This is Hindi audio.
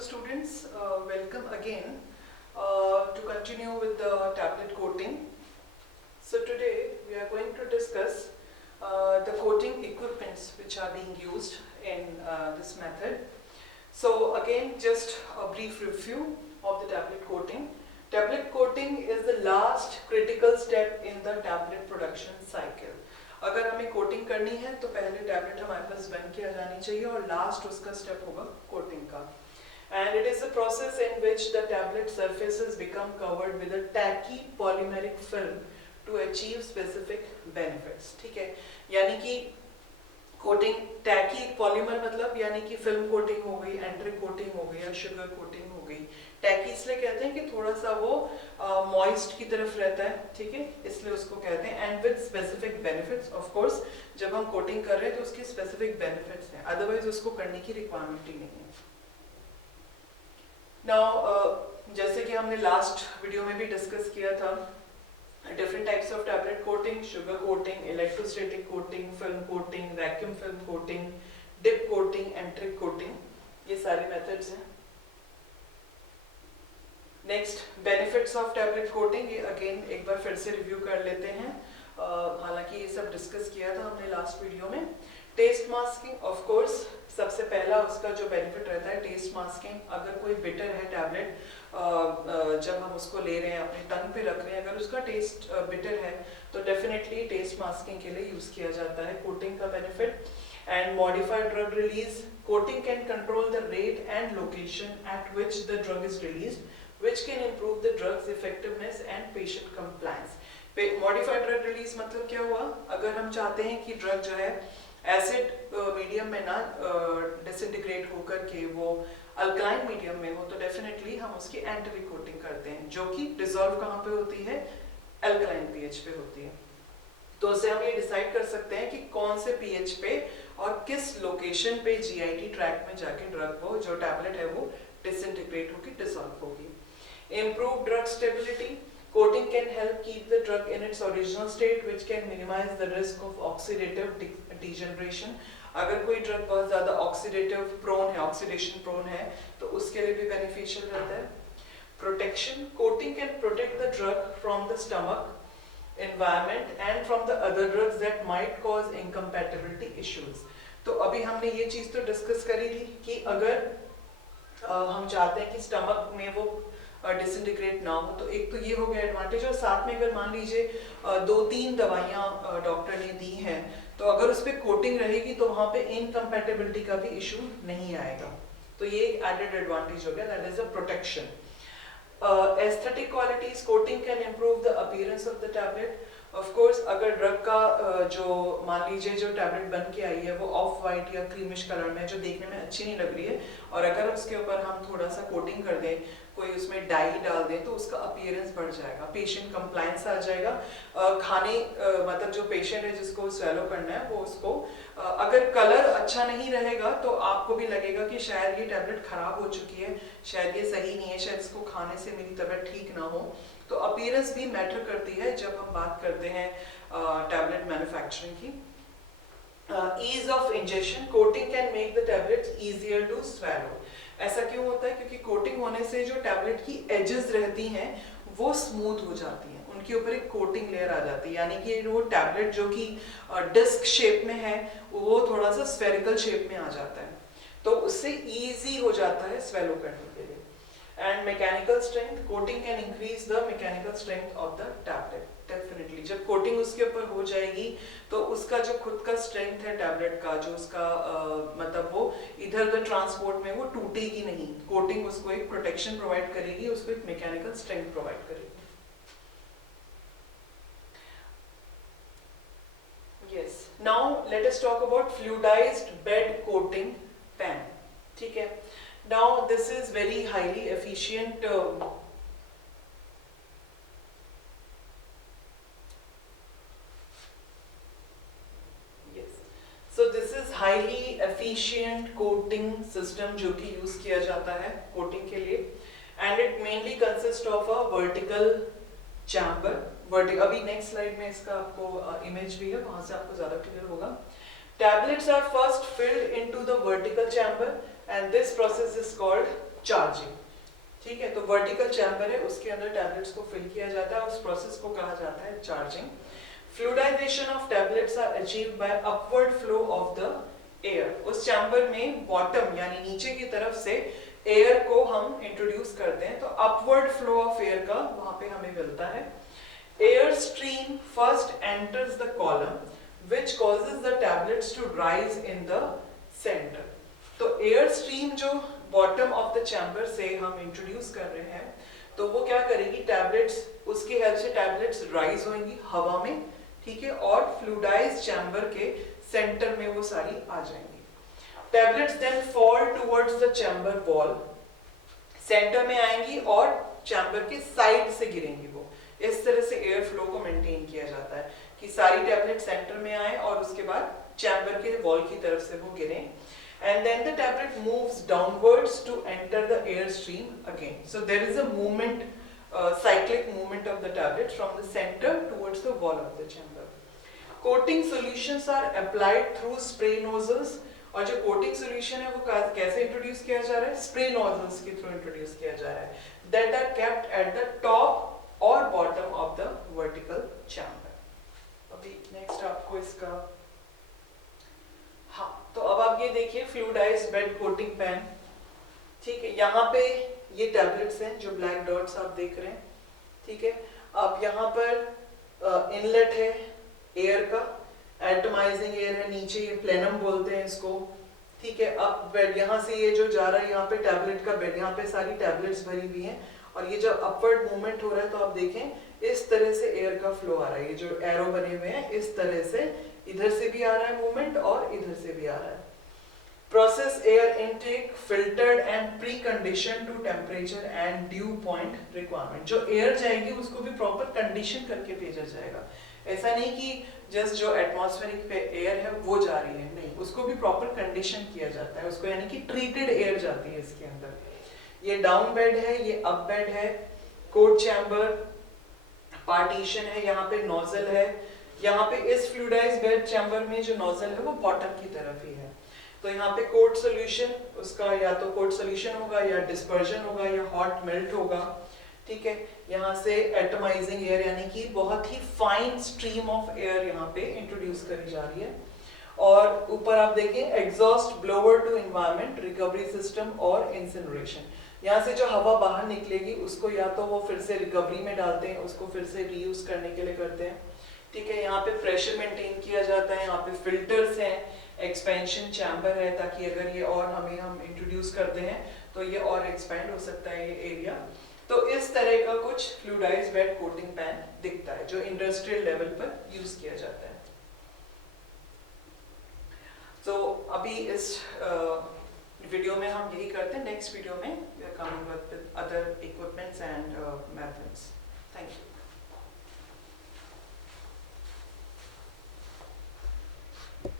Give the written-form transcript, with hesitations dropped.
students, welcome again to continue with the tablet coating. So today we are going to discuss the coating equipments which are being used in this method. So again, just a brief review of the tablet coating. Tablet coating is the last critical step in the tablet production cycle. अगर हमें कोटिंग करनी है तो पहले टैबलेट हमारे पास बन के आ जानी चाहिए और लास्ट उसका स्टेप होगा कोटिंग का. And it is a process in which the tablet surfaces become covered with a tacky polymeric film to achieve specific benefits. ठीक है, यानी कि कोटिंग टैकी पॉलीमर मतलब यानी कि फिल्म कोटिंग हो गई, एंट्री कोटिंग हो गई या शुगर कोटिंग हो गई. टैकी इसलिए कहते हैं कि थोड़ा सा वो मॉइस्ट की तरफ रहता है, ठीक है, इसलिए उसको कहते हैं. And with specific benefits. Of course जब हम कोटिंग कर रहे हैं तो उसकी स्पेसिफिक बेनिफिट्स हैं, अदरवाइज उसको करने की रिक्वायरमेंट ही नहीं है. नाउ जैसे कि हमने लास्ट वीडियो में भी डिस्कस किया था, different types of tablet coating, sugar coating, electrostatic coating, film coating, vacuum film coating, dip coating, and-trick coating, ये सारे methods हैं. Next, benefits of tablet coating, ये again एक बार फिर से review कर लेते हैं. हालांकि ये सब डिस्कस किया था हमने लास्ट वीडियो में. टेस्ट मास्किंग, ऑफ कोर्स सबसे पहला उसका जो बेनिफिट रहता है टेस्ट मास्किंग. अगर कोई बिटर है टैबलेट, जब हम उसको ले रहे हैं अपने टंग पे रख रहे हैं, अगर उसका टेस्ट बिटर है तो डेफिनेटली टेस्ट मास्किंग के लिए यूज किया जाता है कोटिंग का benefit. And modified drug release. Coating can control the rate and location eight which the drug is released, which can improve the drug's effectiveness and patient compliance. Modified drug release मतलब क्या हुआ, अगर हम चाहते हैं कि ड्रग जो है एसिड मीडियम में ना डिसइंटीग्रेट होकर के वो अल्कलाइन मीडियम में हो, तो डेफिनेटली हम उसकी एंटी कोटिंग करते हैं, जो कि डिसॉल्व कहाँ पे होती है, अल्कलाइन पीएच पे होती है. तो उससे हम ये डिसाइड कर सकते हैं कि कौन से पीएच पे और किस लोकेशन पे जीआईटी ट्रैक में जाके ड्रग वो जो टैबलेट है वो डिसइंटीग्रेट होगी, डिसॉल्व होगी. Improve drug stability. Coating can help keep the drug in its original state, which can minimize the risk of oxidative degeneration. अगर कोई ड्रग बहुत ज़्यादा ऑक्सीडेटिव प्रोन है, ऑक्सीडेशन प्रोन है, तो उसके लिए भी बेनिफिशियल रहता है. Protection. Coating can protect the drug from the stomach environment and from the other drugs that might cause incompatibility issues. तो अभी हमने ये चीज़ तो डिस्कस करी थी कि अगर हम चाहते हैं कि स्टमक में वो डिसइंटीग्रेट ना हो, तो एक तो ये हो गया एडवांटेज. और साथ में अगर मान लीजिए 2-3 दवाइयाँ डॉक्टर ने दी हैं, तो अगर उस पर कोटिंग रहेगी तो वहाँ पे इनकम्पैटिबिलिटी का भी इशू नहीं आएगा. तो ये एक एडेड एडवांटेज हो गया, that is a protection. Aesthetic qualities. Coating can improve the appearance of the tablet. Of course अगर ड्रग का जो मान लीजिए जो टैबलेट बन के आई है वो ऑफ वाइट या क्रीमिश कलर में जो देखने में अच्छी नहीं लग रही है, और अगर उसके ऊपर हम थोड़ा सा कोटिंग कर दें, कोई उसमें डाई डाल दें, तो उसका अपीयरेंस बढ़ जाएगा, पेशेंट कंप्लायंस आ जाएगा. खाने मतलब जो पेशेंट है जिसको स्वेलो करना है वो उसको अगर कलर अच्छा नहीं रहेगा तो आपको भी लगेगा कि शायद ये टैबलेट खराब हो चुकी है, शायद ये सही नहीं है, शायद इसको खाने से मेरी तबीयत ठीक ना हो. तो अपीयरेंस भी मैटर करती है जब हम बात करते हैं टैबलेट मैन्युफैक्चरिंग की. Ease of injection. Coating can make the tablets easier to swallow. ऐसा क्यों होता है, क्योंकि कोटिंग होने से जो टैबलेट की एजेस रहती हैं वो स्मूथ हो जाती हैं, उनके ऊपर एक कोटिंग लेयर आ जाती है, यानी कि वो टैबलेट जो कि डिस्क शेप में है वो थोड़ा सा स्फेरिकल शेप में आ जाता है, तो उससे ईजी हो जाता है स्वेलो करने के लिए. And mechanical strength. Coating can increase the mechanical strength of the tablet. Definitely जब कोटिंग उसके ऊपर हो जाएगी तो उसका जो खुद का स्ट्रेंथ है टैबलेट का, जो उसका मतलब वो इधर उधर ट्रांसपोर्ट में वो टूटेगी नहीं. कोटिंग उसको एक प्रोटेक्शन प्रोवाइड करेगी, उसको एक मैकेनिकल स्ट्रेंथ प्रोवाइड करेगी. Yes, now let us talk about fluidized bed coating pan. ठीक है, now this is very highly efficient so this is highly efficient coating system जो कि यूज किया जाता है कोटिंग के लिए. and it mainly consists of a vertical chamber. अभी नेक्स्ट स्लाइड में इसका आपको इमेज भी है, वहां से आपको ज्यादा क्लियर होगा. Tablets are first filled into the vertical chamber and this process is called charging. ठीक है, तो वर्टिकल चैम्बर है, उसके अंदर टैबलेट्स को फिल किया जाता है, उस प्रोसेस को कहा जाता है charging. Fluidization of tablets are achieved by upward flow of the air. उस चैम्बर में बॉटम यानी नीचे की तरफ से एयर को हम इंट्रोड्यूस करते हैं, तो अपवर्ड फ्लो ऑफ एयर का वहां पे हमें मिलता है। Air stream first enters the column which causes the tablets to rise in the center। तो एयर स्ट्रीम जो बॉटम ऑफ द चैम्बर से हम इंट्रोड्यूस कर रहे हैं, तो वो क्या करेगी, टैबलेट्स, उसकी हेल्प से टैबलेट्स राइज होंगी हवा में, ठीक है, और फ्लूइडाइज्ड चैम्बर के सेंटर में वो सारी आ जाएंगी। Tablets then fall towards the chamber wall, centre में आएंगी और चैम्बर के साइड से गिरेंगी। वो इस तरह से एयर फ्लो को मेंटेन किया जाता है कि सारी टैबलेट सेंटर में आए और उसके बाद चैम्बर के वॉल की तरफ से वो गिरें। And then the tablet moves downwards to enter the air stream again. So there is a movement, cyclic movement of the tablets from the center towards the wall of the chamber. Coating solutions are applied through spray nozzles. और जो coating solution है वो कैसे introduce किया जा रहा है, spray nozzles के through introduce किया जा रहा है, that are kept at the top or bottom of the vertical chamber. अभी next आपको इसका, हाँ, तो अब आप ये देखिए फ्लूइडाइज्ड बेड कोटिंग पैन, ठीक है, यहाँ पे ये टैबलेट्स हैं जो ब्लैक डॉट्स आप देख रहे हैं, ठीक है। अब यहाँ पर इनलेट है एयर का, एटमाइजिंग एयर है, नीचे ये प्लेनम बोलते हैं इसको, ठीक है। अब बेड यहाँ से ये जो जा रहा है, यहाँ पे टैबलेट का बेड, यहाँ पे सारी टैबलेट्स भरी हुई हैं, और ये जब अपवर्ड मूवमेंट हो रहा है तो आप देखें इस तरह से एयर का फ्लो आ रहा है, ये जो एरो बने हुए हैं इस तरह से, इधर से भी आ रहा है मूवमेंट और इधर से भी आ रहा है। Process air intake filtered and pre condition to temperature and dew point requirement. जो एयर जाएगी उसको भी प्रॉपर कंडीशन करके भेजा जाएगा। ऐसा नहीं कि जस्ट जो एटमॉस्फेरिक पे एयर है वो जा रही है, नहीं, उसको भी प्रॉपर कंडीशन किया जाता है उसको, यानी कि ट्रीटेड एयर जाती है इसके अंदर। ये डाउन बेड है, ये अप बेड है, कोट चैम्बर, पार्टीशन है, यहाँ पे नोजल है, यहाँ पे इस फ्लूइडाइज्ड बेड चैम्बर में जो नोजल है वो बॉटम की तरफ ही है। तो यहाँ पे कोट सोल्यूशन, उसका या तो कोट सोल्यूशन होगा या डिस्पर्जन होगा या हॉट मेल्ट होगा, ठीक है। यहाँ से एटमाइजिंग एयर यानी कि बहुत ही फाइन स्ट्रीम ऑफ एयर यहाँ पे इंट्रोड्यूस करी जा रही है। और ऊपर आप देखें exhaust blower to environment, recovery system और इंसिनरेशन। यहाँ से जो हवा बाहर निकलेगी उसको या तो वो फिर से रिकवरी में डालते हैं, उसको फिर से रीयूज करने के लिए करते हैं, ठीक है। यहाँ पे प्रेशर मेंटेन किया जाता है, यहाँ पे फिल्टर्स हैं, एक्सपेंशन चैम्बर है, ताकि अगर ये और हम इंट्रोड्यूस करते हैं तो ये और एक्सपेंड हो सकता है ये एरिया। तो इस तरह का कुछ फ्लूइडाइज्ड बेड कोटिंग पैन दिखता है जो इंडस्ट्रियल लेवल पर यूज किया जाता है। तो अभी इस वीडियो में हम यही करते हैं, नेक्स्ट वीडियो में we are coming with other equipments and methods.